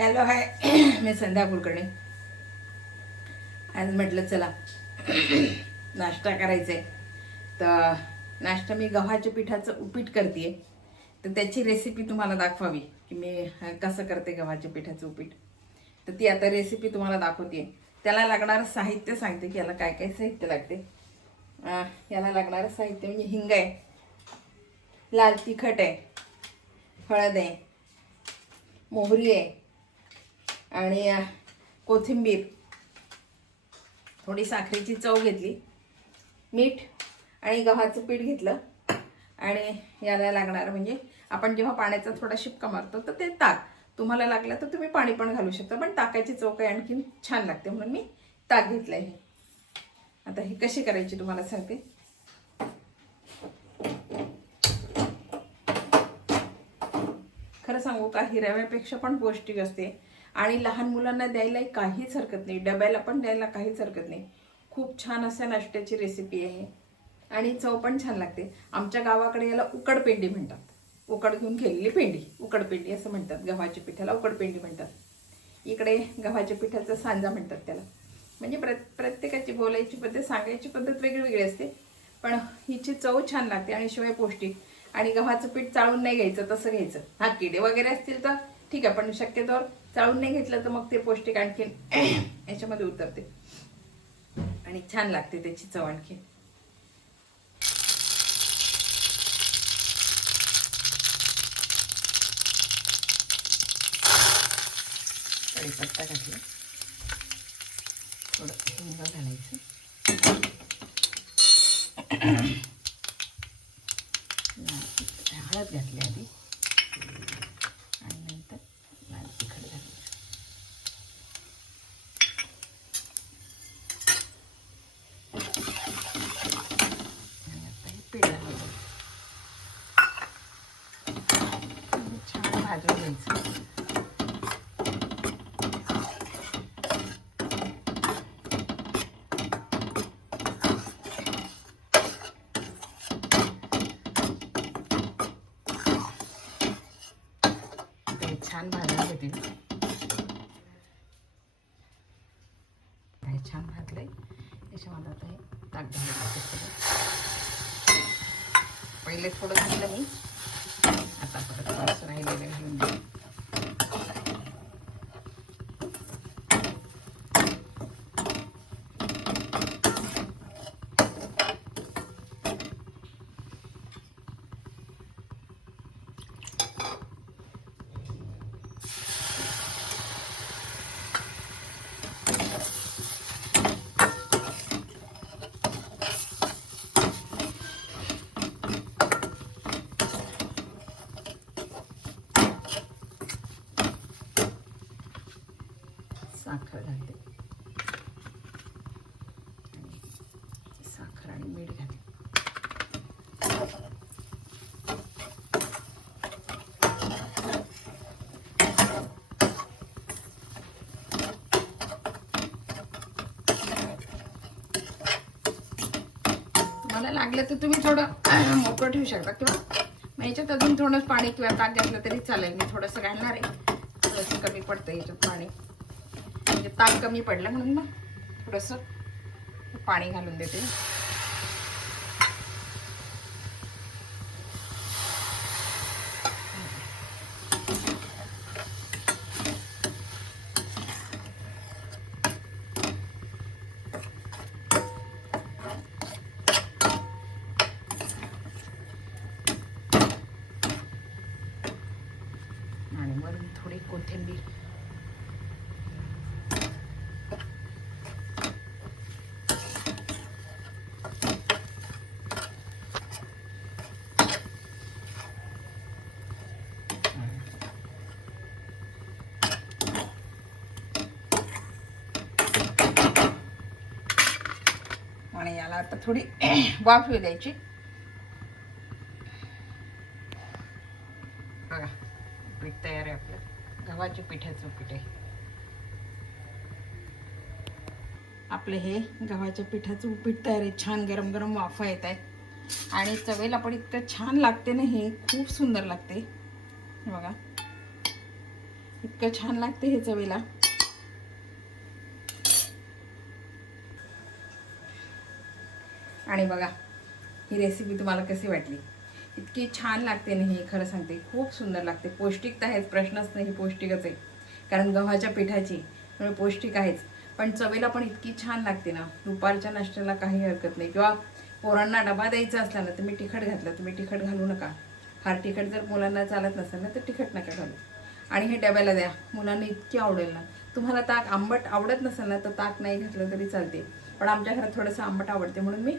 Hello hi. मी संध्या कुलकर्णी. आज म्हटलं चला नाश्ता करायचा आहे. तर नाश्ता मी गव्हाच्या पिठाचं उपीट करते. तर त्याची रेसिपी तुम्हाला दाखवावी की मी कसं करते गव्हाच्या पिठाचं उपीट. तर ती आता रेसिपी तुम्हाला दाखवते. त्याला लागणारं साहित्य सांगते की याला काय काय साहित्य लागते. याला लागणारं साहित्य म्हणजे हिंग आहे, लाल तिखट आहे, हळद आहे, मोहरी आहे आणि कोथिंबीर, थोडी साखरेची चव घेतली, मीठ आणि गव्हाचं पीठ घेतलं. आणि याला लागणार म्हणजे आपण जेव्हा पाण्याचा थोडा शिपका मारतो तर ते ताक. तुम्हाला लागलं तर तुम्ही पाणी पण घालू शकता, पण ताकाची चव काही आणखीन छान लागते म्हणून मी ताक घेतलं आहे. आता ही कशी करायची तुम्हाला सांगते. खरं सांगू का, ही रव्यापेक्षा पण पौष्टिक असते आणि लहान मुलांना द्यायला काहीच हरकत नाही, डब्याला पण द्यायला काहीच हरकत नाही. खूप छान अशा नाश्त्याची रेसिपी आहे आणि चव पण छान लागते. आमच्या गावाकडे याला उकडपेंडी म्हणतात. उकड घेऊन केलेली पेंडी उकडपेंडी असं म्हणतात. गव्हाच्या पिठाला उकडपेंडी म्हणतात. इकडे गव्हाच्या पिठाचा सांजा म्हणतात त्याला. म्हणजे प्रत्येकाची बोलायची पद्धत, सांगायची पद्धत वेगळी असते, पण हिची चव छान लागते आणि शिवाय पौष्टिक. आणि गव्हाचं पीठ चाळून नाही घ्यायचं, तसं घ्यायचं. हा किडे वगैरे असतील तर ठीक आहे, पण शक्यतोवर चाळून नाही घेतलं तर मग ते पौष्टिक आणखीन याच्यामध्ये उतरते आणि छान लागते त्याची चव आणखी. कढीपत्ता घातला, थोडं हिंग घालायचं, हळद घातली आधी आणि नंतर लाल तिखट घालायचं. आणि आता हे पीठ घालायचं, छान भाजून घ्यायचं. छान भाजून घेतील. छान भाजलंय. त्याच्यामध्ये आता हे ताक घालायचं. पहिले थोडं घातलं मी, आता परत थोडंसं राहिलेलं घालून द्या. साखर घालते, साखर आणि मीठ घालते. मला लागलं तर तुम्ही थोडं मोकळं ठेवू शकता, किंवा मग याच्यात अजून थोडं पाणी किंवा ताक घातलं तरी चालेल. मी थोडंसं घालणार आहे, थोडंसं कमी पडतं याच्यात पाणी, म्हणजे ताक कमी पडलं म्हणून मग थोडंसं पाणी घालून देते. आणि वरून थोडी कोथिंबीर. आणि याला आता थोडी वाफ येऊ द्यायची. बघा, पीठ तयार आहे आपलं. गव्हाच्या पिठाचं पीठ आहे आपलं. हे गव्हाच्या पिठाचं उपीट तयार आहे. छान गरम गरम वाफा येत आहेत आणि चवेला पण इतकं छान लागते ना, हे खूप सुंदर लागते. हे बघा, इतकं छान लागते हे चवीला. आणि बघा ही रेसिपी तुम्हाला कशी वाटली. इतकी छान लागते ना ही, खरं सांगते खूप सुंदर लागते. पौष्टिकता आहेच, प्रश्नच नाही, पौष्टिकच आहे कारण गव्हाच्या पिठाची, त्यामुळे पौष्टिक आहेच. पण चवीला पण इतकी छान लागते ना, दुपारच्या नाश्त्याला काही हरकत नाही. किंवा पोरांना डबा द्यायचा असला ना, तुम्ही तिखट घातलं, तुम्ही तिखट घालू नका. फार तिखट जर मुलांना चालत नसेल ना तर तिखट नका घालू. आणि हे डब्याला द्या, मुलांना इतकी आवडेल ना. तुम्हाला ताक आंबट आवडत नसेल ना तर ताक नाही घातलं तरी चालते, पण आमच्या घरात थोडंसं आंबट आवडते म्हणून मी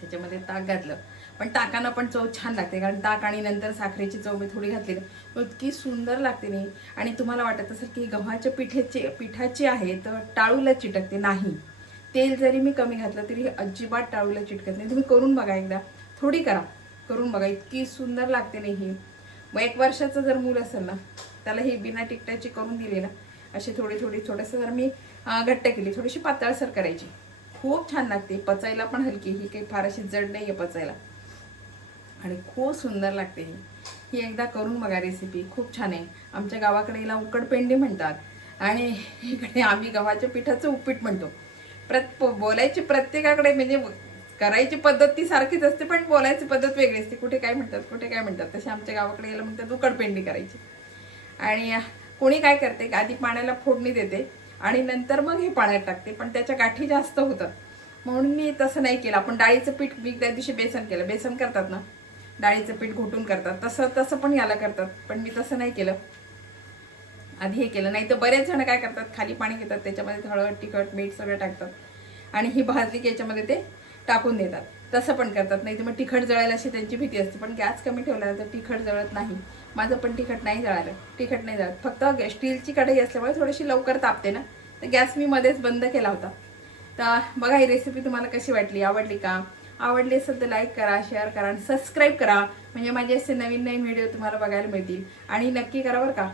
त्याच्यामध्ये ताक घातलं. पण ताकानं पण चव छान लागते, कारण ताक आणि नंतर साखरेची चव मी थोडी घातली तर इतकी सुंदर लागते नाही. आणि तुम्हाला वाटत असेल की गव्हाच्या पिठाची आहे तर टाळूला चिटकते, नाही. तेल जरी मी कमी घातलं तरी अजिबात टाळूला चिटकत नाही. तुम्ही करून बघा एकदा, थोडी करा, करून बघा, इतकी सुंदर लागते नाही ही. मग 1 वर्षाचं जर मूल असेल ना त्याला ही बिना तिखटाची करून दिली ना, अशी थोडंसं जर मी घट्ट केली, थोडीशी पातळसर करायची, खूप छान लागते. पचायला पण हलकी, ही काही फार अशी जड नाही आहे पचायला, आणि खूप सुंदर लागते ही एकदा करून बघा. रेसिपी खूप छान आहे. आमच्या गावाकडे हिला उकडपेंडी म्हणतात आणि इकडे आम्ही गव्हाच्या पिठाचं उपीट म्हणतो. बोलायची प्रत्येकाकडे म्हणजे करायची पद्धत ती सारखीच असते, पण बोलायची पद्धत वेगळी असते. कुठे काय म्हणतात तसे आमच्या गावाकडे याला म्हणतात उकडपेंडी करायची. आणि कोणी काय करते, आधी पाण्याला फोडणी देते आणि नंतर मग हे पाण्यात टाकते, पण त्याच्या गाठी जास्त होतात म्हणून मी तसं नाही केलं. आपण डाळीचं पीठ, मी त्या दिवशी बेसन केलं, बेसन करतात ना डाळीचं पीठ घोटून करतात, तसं पण याला करतात, पण मी तसं नाही केलं. आधी हे केलं. नाही तर बरेच जण काय करतात, खाली पाणी घेतात, त्याच्यामध्ये हळद, तिखट, मीठ सगळं टाकतात आणि ही भाजली की याच्यामध्ये ते टाकून देतात. तसं पण करतात. नाही तर मग तिखट जळायला अशी त्यांची भीती असते, पण गॅस कमी ठेवला तर तिखट जळत नाही. माझं पण तिखट नाही जळत. फक्त स्टीलची कढई असल्यामुळे थोडीशी लवकर तापते ना, तर गॅस मी मध्येच बंद केला होता. तर बघा ही रेसिपी तुम्हाला कशी वाटली, आवडली का? आवडली असेल तर लाईक करा, शेअर करा आणि सबस्क्राईब करा, म्हणजे माझे असे नवीन व्हिडिओ तुम्हाला बघायला मिळतील. आणि नक्की करा बरं का,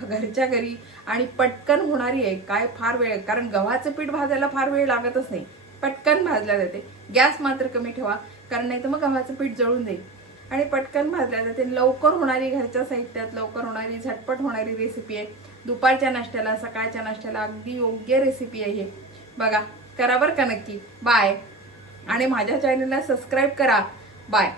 घरच्या घरी आणि पटकन होणारी आहे. काय फार वेळ, कारण गव्हाचं पीठ भाजायला फार वेळ लागतच नाही, पटकन भाजल्या जाते. गॅस मात्र कमी ठेवा, कारण नाही तर मग गव्हाचं पीठ जळून जाईल. आणि पटकन भाजल्या जाते, लवकर होणारी, घरच्या साहित्यात लवकर होणारी, झटपट होणारी रेसिपी आहे. दुपारच्या नाश्त्याला, सकाळच्या नाश्त्याला अगदी योग्य रेसिपी आहे. बघा, करा बरं का नक्की. बाय. आणि माझ्या चॅनलला सबस्क्राईब करा. बाय.